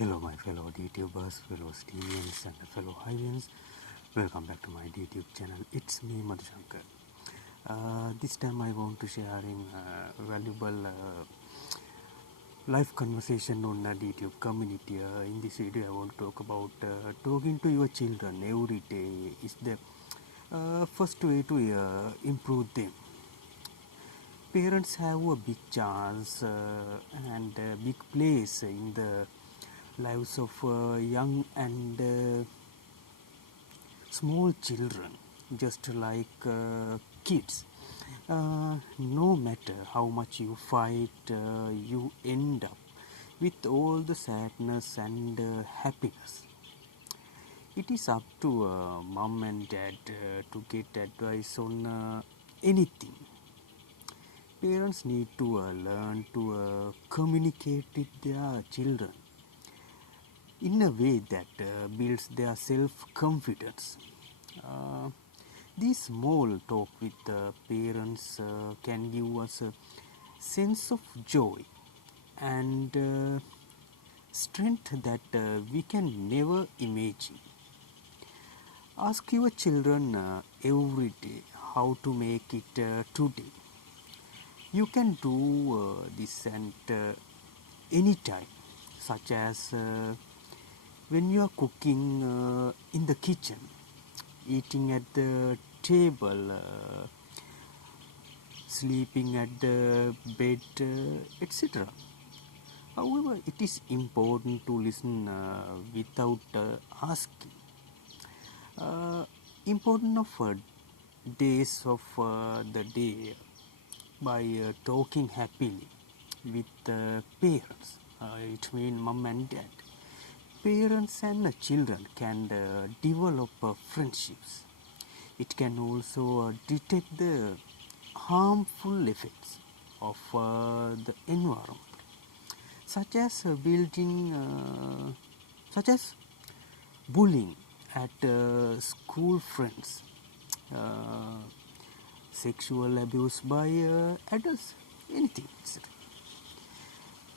Hello my fellow D.Tubers, fellow Stevians and fellow Hivians. Welcome back to my D.Tube channel. It's me Madhushankar. This time I want to sharing valuable live conversation on the D.Tube community. In this video I want to talk about talking to your children every day is the first way to improve them. Parents have a big chance and a big place in the lives of young and small children, just like kids. No matter how much you fight, you end up with all the sadness and happiness. It is up to mom and dad to get advice on anything. Parents need to learn to communicate with their children in a way that builds their self-confidence. These small talk with parents can give us a sense of joy and strength that we can never imagine. Ask your children every day how to make it today. You can do this at any time, such as when you are cooking in the kitchen, eating at the table, sleeping at the bed, etc. However, it is important to listen without asking. Important of days of the day by talking happily with parents. It means mom and dad. Parents and children can develop friendships. It can also detect the harmful effects of the environment, such as such as bullying at school friends, sexual abuse by adults, anything, etc.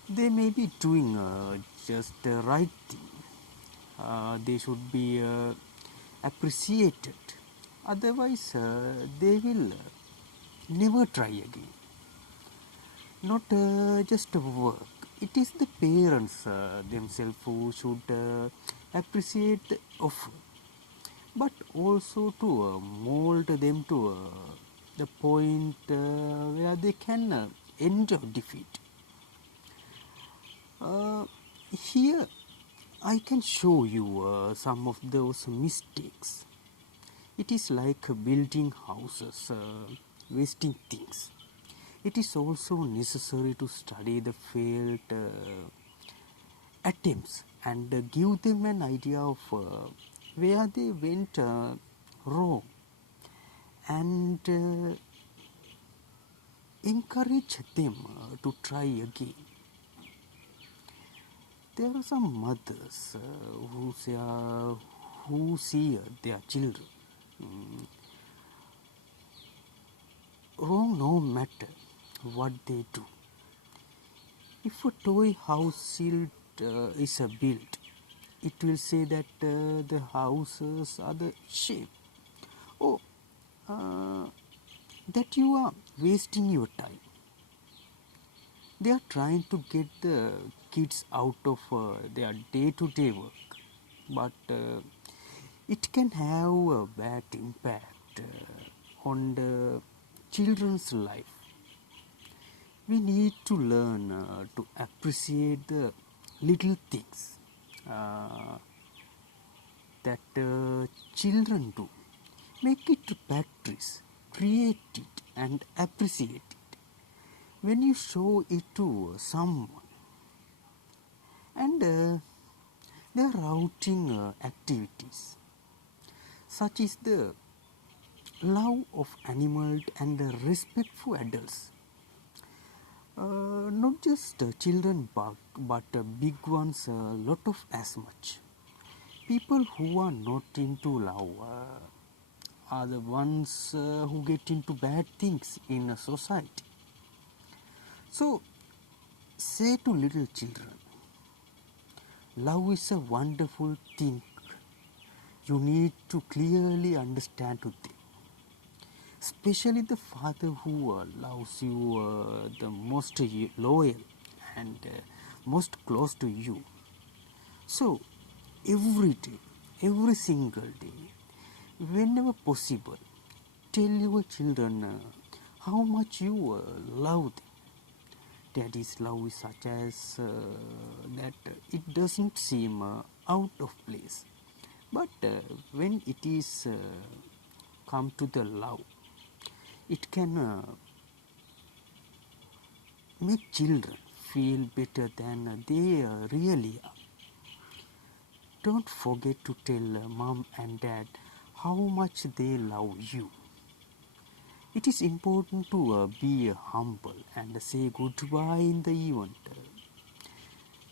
They may be doing just the right thing. They should be appreciated. Otherwise, they will never try again. Not just work. It is the parents themselves who should appreciate the offer, but also to mold them to the point where they can enjoy defeat. Here I can show you some of those mistakes. It is like building houses, wasting things. It is also necessary to study the failed attempts and give them an idea of where they went wrong and encourage them to try again. There are some mothers who see their children wrong no matter what they do. If a toy house is built, it will say that the houses are the shape. Oh, that you are wasting your time. They are trying to get the kids out of their day-to-day work, but it can have a bad impact on the children's life. We need to learn to appreciate the little things that children do. Make it practice, create it and appreciate it. When you show it to someone and there are routing activities such as the love of animals and respect for adults. Not just children but big ones, lot of as much. People who are not into love are the ones who get into bad things in a society. So say to little children, Love is a wonderful thing. You need to clearly understand today. Especially the father who loves you the most loyal and most close to you. So, every day, every single day, whenever possible, tell your children how much you love them. Daddy's love is such as that it doesn't seem out of place. But when it is come to the love, it can make children feel better than they really are. Don't forget to tell mom and dad how much they love you. It is important to be humble and say goodbye in the event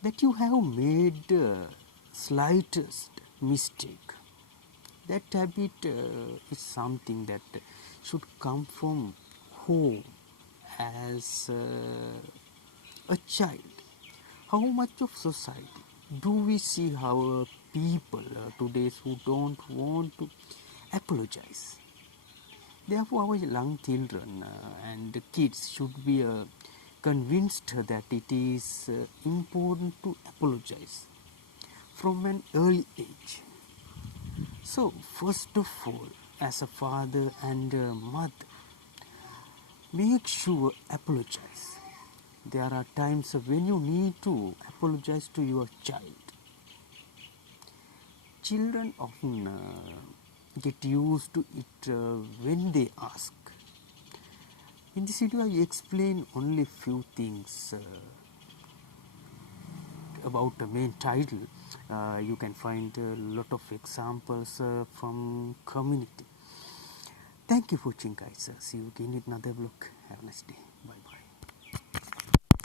that you have made the slightest mistake. That habit is something that should come from home as a child. How much of society do we see our people today who don't want to apologize? Therefore, our young children and kids should be convinced that it is important to apologize from an early age. So, first of all, as a father and a mother, make sure apologize. There are times when you need to apologize to your child. Children often get used to it when they ask. In this video, I explain only few things about the main title. You can find a lot of examples from community. Thank you for watching, guys. See you again in another vlog. Have a nice day. Bye bye.